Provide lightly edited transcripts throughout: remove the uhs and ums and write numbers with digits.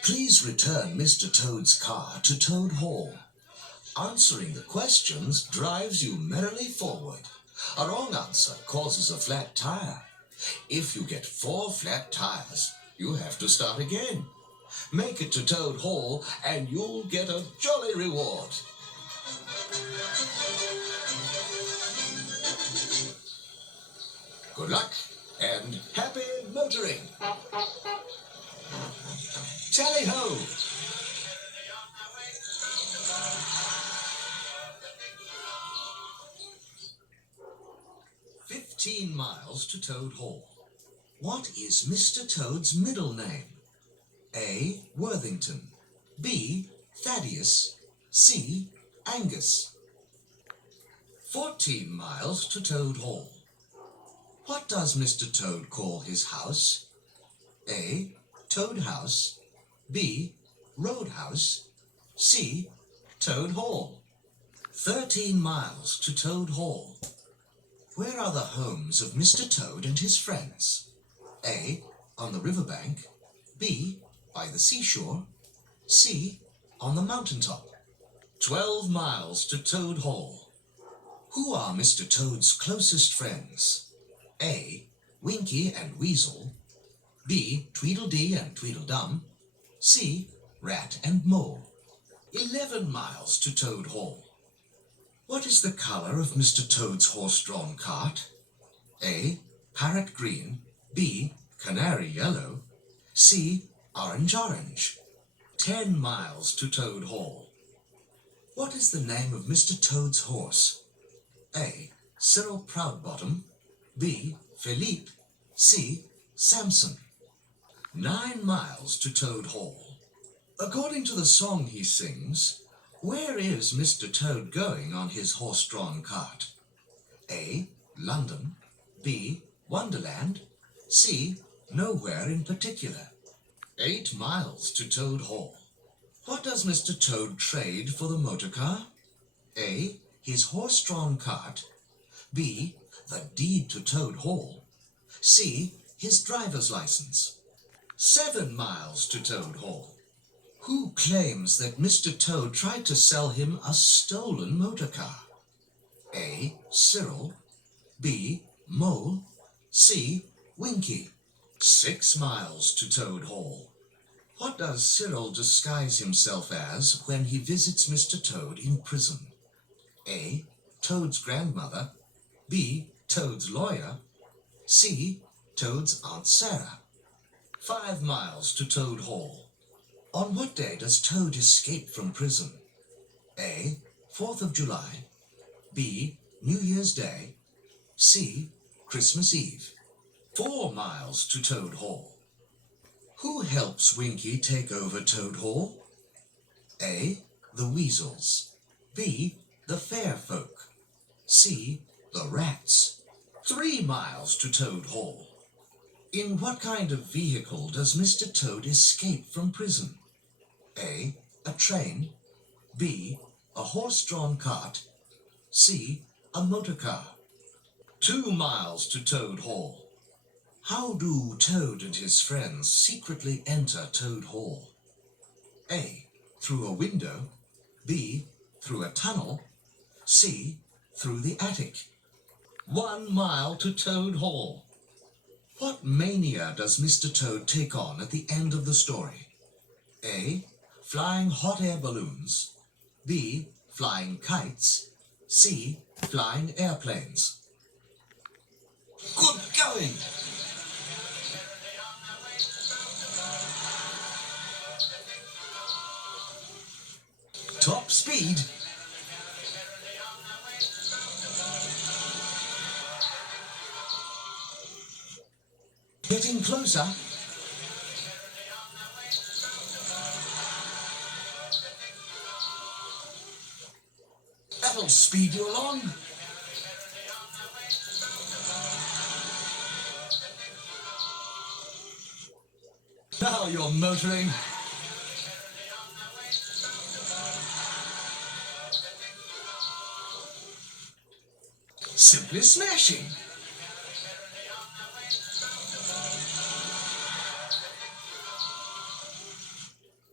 Please return Mr. Toad's car to Toad Hall. Answering the questions drives you merrily forward. A wrong answer causes a flat tire. If you get 4 flat tires, you have to start again. Make it to Toad Hall and you'll get a jolly reward. Good luck and happy motoring. Tally-ho! 15 miles to Toad Hall. What is Mr. Toad's middle name? A. Worthington, B. Thaddeus, C. Angus. 14 miles to Toad Hall. What does Mr. Toad call his house? A. Toad House, B. Roadhouse, C. Toad Hall. 13 miles to Toad Hall. Where are the homes of Mr. Toad and his friends? A. On the riverbank, B. By the seashore, C. On the mountaintop. 12 miles to Toad Hall. Who are Mr. Toad's closest friends? A. Winky and Weasel, B. Tweedledee and Tweedledum, C. Rat and Mole. 11 miles to Toad Hall. What is the color of Mr. Toad's horse-drawn cart? A. Parrot green, B. Canary yellow, C. Orange. 10 miles to Toad Hall. What is the name of Mr. Toad's horse? A. Cyril Proudbottom, B. Philippe, C. Samson. 9 miles to Toad Hall. According to the song he sings, where is Mr. Toad going on his horse-drawn cart? A. London, B. Wonderland, C. Nowhere in particular. 8 miles to Toad Hall. What does Mr. Toad trade for the motor car? A. His horse-drawn cart, B. The deed to Toad Hall, C. His driver's license. 7 miles to Toad Hall. Who claims that Mr. Toad tried to sell him a stolen motor car? A. Cyril, B. Mole, C. Winky. 6 miles to Toad Hall. What does Cyril disguise himself as when he visits Mr. Toad in prison? A. Toad's grandmother, B. Toad's lawyer, C. Toad's Aunt Sarah. 5 miles to Toad Hall. On what day does Toad escape from prison? A. 4th of July, B. New Year's Day, C. Christmas Eve. 4 miles to Toad Hall. Who helps Winky take over Toad Hall? A. The Weasels, B. The Fair Folk, C. The Rats. 3 miles to Toad Hall. In what kind of vehicle does Mr. Toad escape from prison? A. A train, B. A horse-drawn cart, C. A motor car. 2 miles to Toad Hall. How do Toad and his friends secretly enter Toad Hall? A. Through a window, B. Through a tunnel, C. Through the attic. 1 mile to Toad Hall. What mania does Mr. Toad take on at the end of the story? A. Flying hot air balloons, B. Flying kites, C. Flying airplanes. Good going! Top speed! Getting closer. That'll speed you along. Now you're motoring. Simply smashing.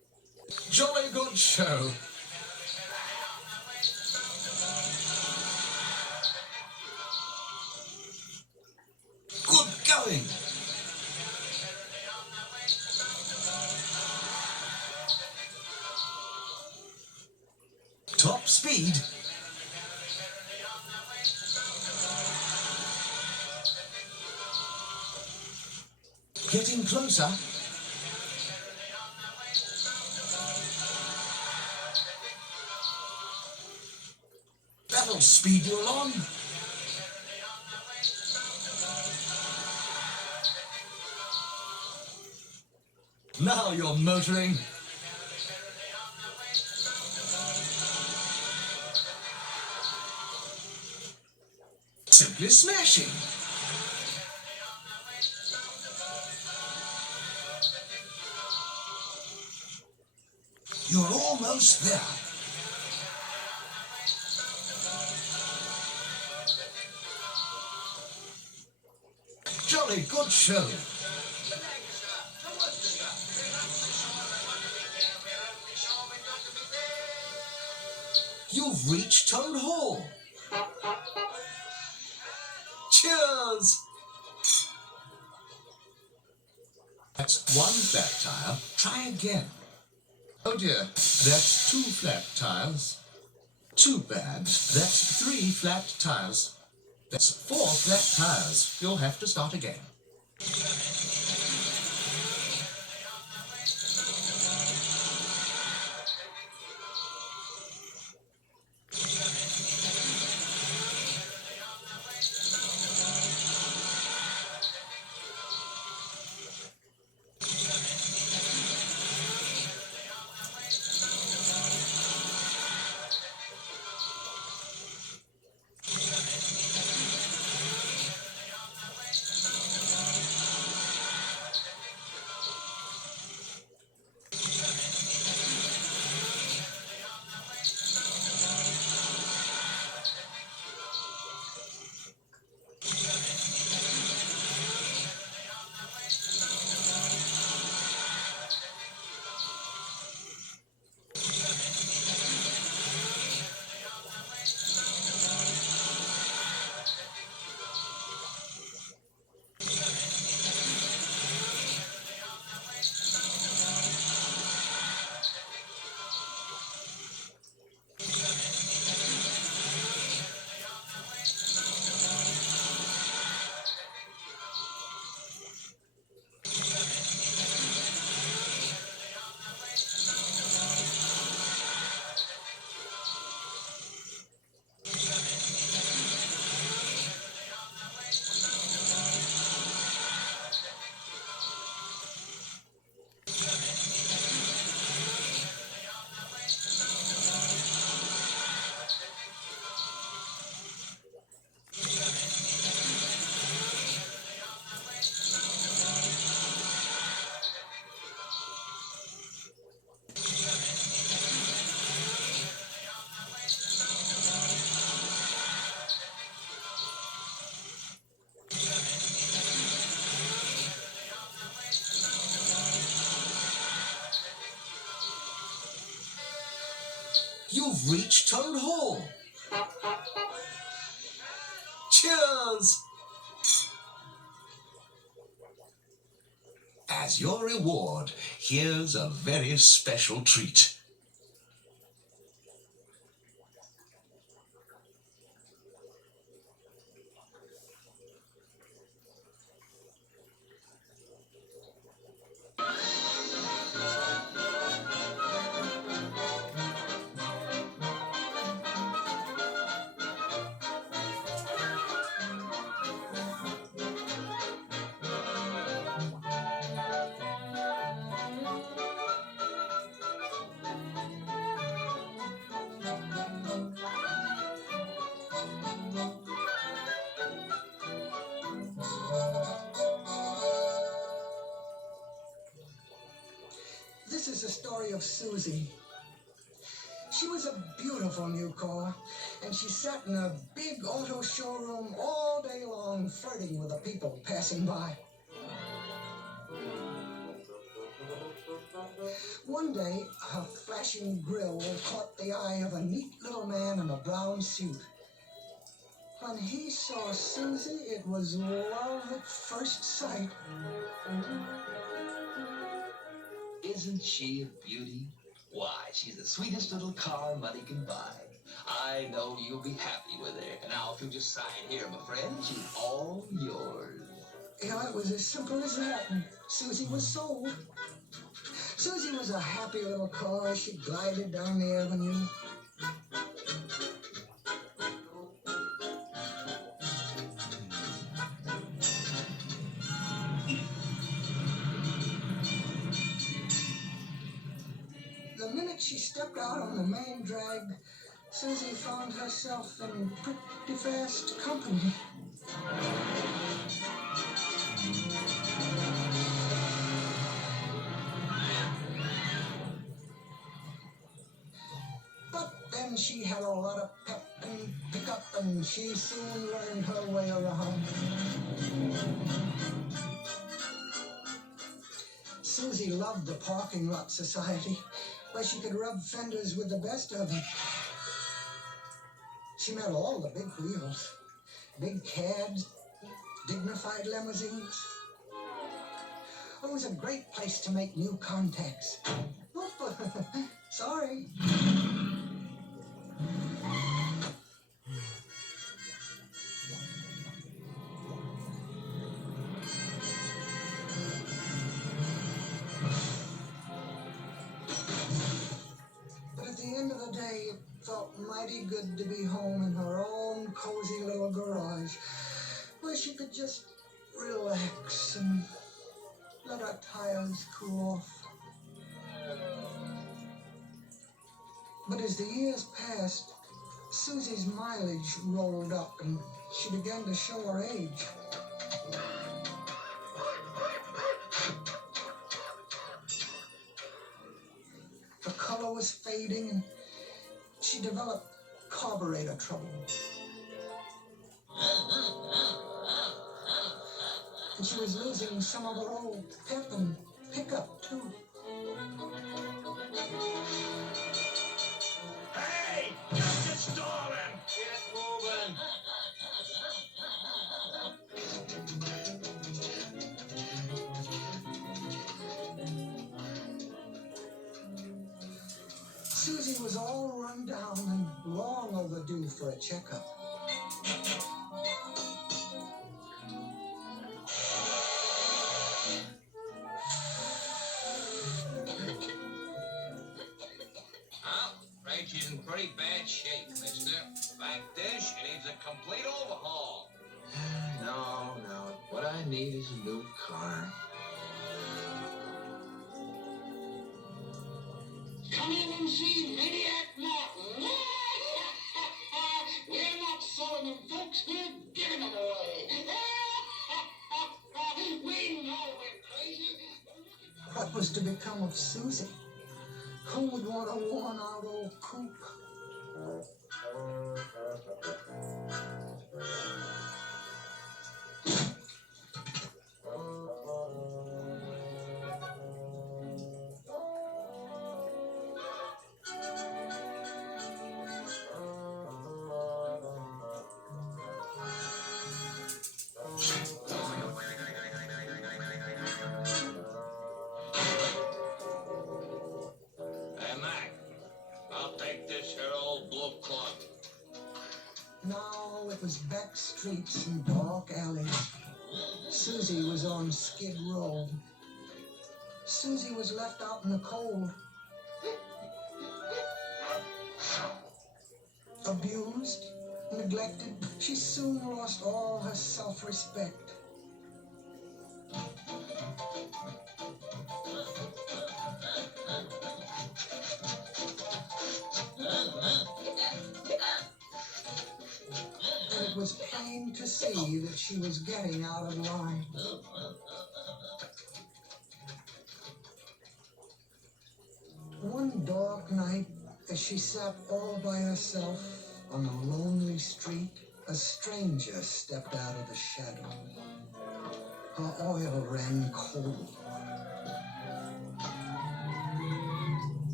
show. Good going. Top speed. Getting closer. That'll speed you along. Now you're motoring. Simply smashing. You're almost there. Jolly good show. You've reached Toad Hall. Cheers! That's one flat tire. Try again. Oh dear, that's 2 flat tires. Too bad. That's 3 flat tires. That's 4 flat tires. You'll have to start again. You've reached Toad Hall. Cheers! As your reward, here's a very special treat. This is the story of Susie. She was a beautiful new car, and she sat in a big auto showroom all day long, flirting with the people passing by. One day, a flashing grill caught the eye of a neat little man in a brown suit. When he saw Susie, it was love at first sight. Isn't she a beauty? Why, she's the sweetest little car money can buy. I know you'll be happy with her. Now, if you'll just sign here, my friend, she's all yours. Yeah, it was as simple as that, and Susie was sold. Susie was a happy little car as she glided down the avenue. The minute she stepped out on the main drag, Susie found herself in pretty fast company. But then she had a lot of pep and pickup, and she soon learned her way around. Susie loved the parking lot society, where she could rub fenders with the best of them. She met all the big wheels, big cabs, dignified limousines. It was a great place to make new contacts. Oop, sorry. But at the end of the day, it felt mighty good to be home in her own cozy little garage, where she could just relax and let her tires cool off. But as the years passed, Susie's mileage rolled up and she began to show her age. Her color was fading and she developed carburetor trouble. And she was losing some of her old pep and pickup, too. Hey! Just get stalling! Get moving! Susie was all run down and long overdue for a checkup. She's in pretty bad shape, mister. Like this, she needs a complete overhaul. No. What I need is a new car. Come in and see Maniac Martin. We're not selling them, folks. We're giving them away. We know we're crazy. What was to become of Susie? Who would want a worn-out old coupe? Now it was back streets and dark alleys. Susie was on Skid Row. Susie was left out in the cold. Abused, neglected, she soon lost all her self-respect. It was plain to see that she was getting out of line. One dark night, as she sat all by herself on a lonely street, a stranger stepped out of the shadow. Her oil ran cold.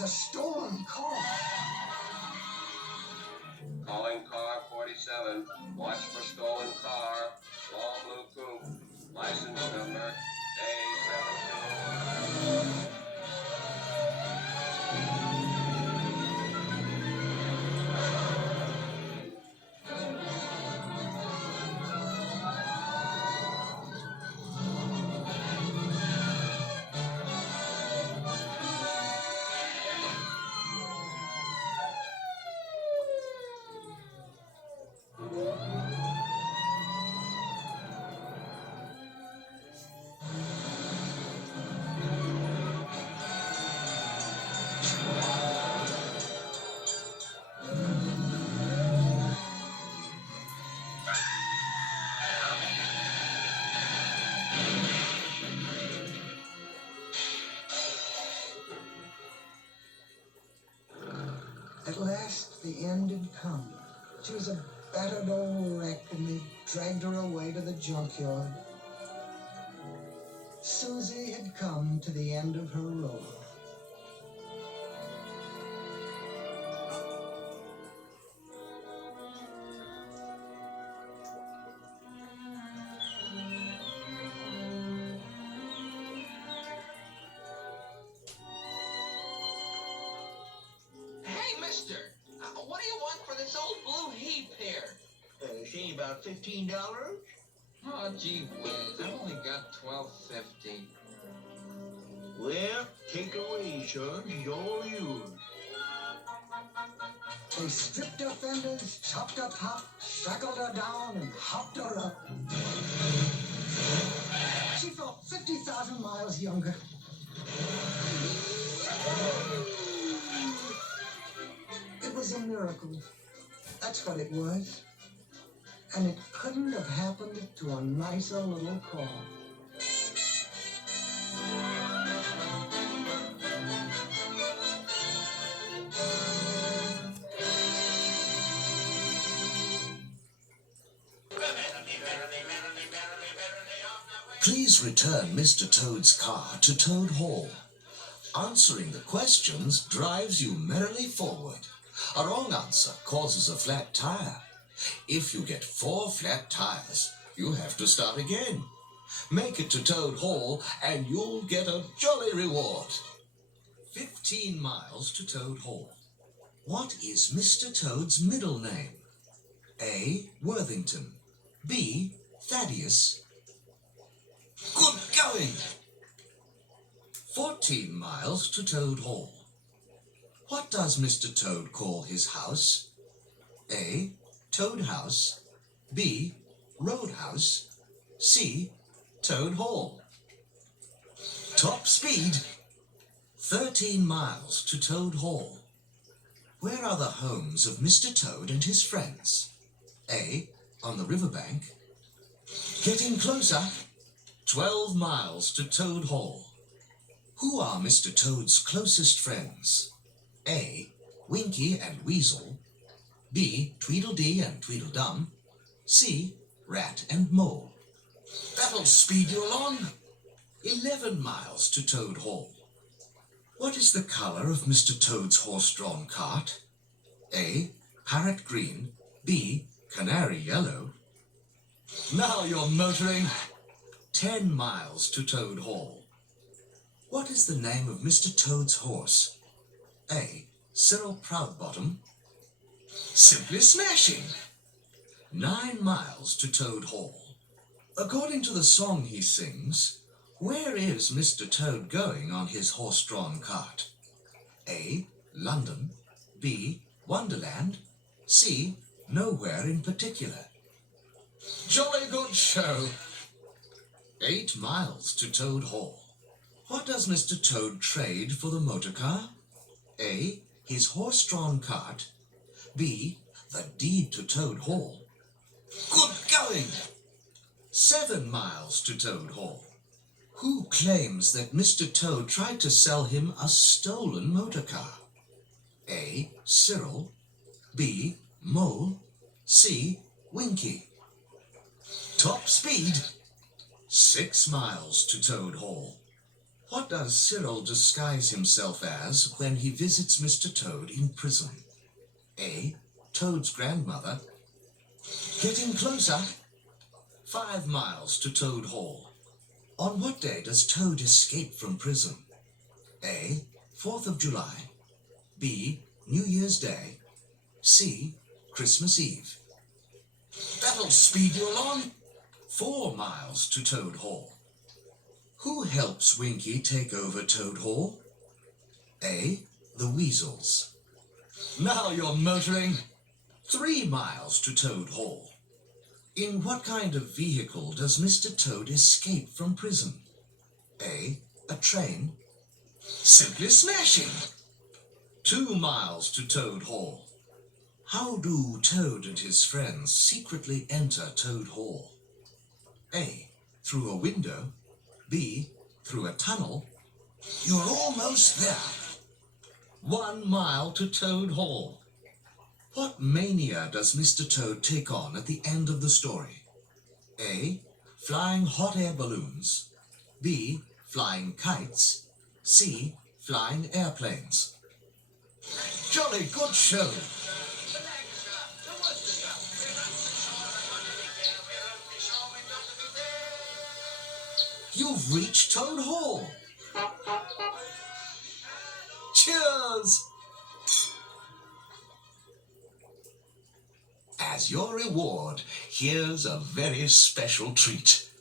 a stolen car. Calling car 47. Watch for stolen car. Small blue coupe. License number A72. At last, the end had come. She was a battered old wreck, and they dragged her away to the junkyard. Susie had come to the end of her road. Hey, mister, what do you want for this old blue heap here? Say about $15? Oh, gee whiz, I've only got $12.50. Well, take it away, son. She's all yours. They stripped her fenders, chopped her top, shackled her down, and hopped her up. She felt 50,000 miles younger. It was a miracle. That's what it was. And it couldn't have happened to a nicer little car. Please return Mr. Toad's car to Toad Hall. Answering the questions drives you merrily forward. A wrong answer causes a flat tire. If you get 4 flat tires, you have to start again. Make it to Toad Hall and you'll get a jolly reward. 15 miles to Toad Hall. What is Mr. Toad's middle name? A. Worthington. B. Thaddeus. Good going! 14 miles to Toad Hall. What does Mr. Toad call his house? A. Toad House. B. Roadhouse. C. Toad Hall. Top speed! 13 miles to Toad Hall. Where are the homes of Mr. Toad and his friends? A. On the riverbank. Getting closer. 12 miles to Toad Hall. Who are Mr. Toad's closest friends? A. Winky and Weasel. B. Tweedledee and Tweedledum. C. Rat and Mole. That'll speed you along. 11 miles to Toad Hall. What is the colour of Mr. Toad's horse-drawn cart? A. Parrot green. B. Canary yellow. Now you're motoring. 10 miles to Toad Hall. What is the name of Mr. Toad's horse? A. Cyril Proudbottom. Simply smashing. 9 miles to Toad Hall. According to the song he sings, where is Mr. Toad going on his horse-drawn cart? A. London. B. Wonderland. C. Nowhere in particular. Jolly good show. 8 miles to Toad Hall. What does Mr. Toad trade for the motor car? A. His horse-drawn cart. B. The deed to Toad Hall. Good going! 7 miles to Toad Hall. Who claims that Mr. Toad tried to sell him a stolen motor car? A. Cyril. B. Mole. C. Winky. Top speed. 6 miles to Toad Hall. What does Cyril disguise himself as when he visits Mr. Toad in prison? A. Toad's grandmother. Getting closer. 5 miles to Toad Hall. On what day does Toad escape from prison? A. 4th of July. B. New Year's Day. C. Christmas Eve. That'll speed you along. 4 miles to Toad Hall. Who helps Winky take over Toad Hall? A. The Weasels. Now you're motoring. 3 miles to Toad Hall. In what kind of vehicle does Mr. Toad escape from prison? A. A train. Simply smashing. 2 miles to Toad Hall. How do Toad and his friends secretly enter Toad Hall? A. Through a window. B. Through a tunnel. You're almost there. 1 mile to Toad Hall. What mania does Mr. Toad take on at the end of the story? A. Flying hot air balloons. B. Flying kites. C. Flying airplanes. Jolly good show. You've reached Toad Hall. Cheers! As your reward, here's a very special treat.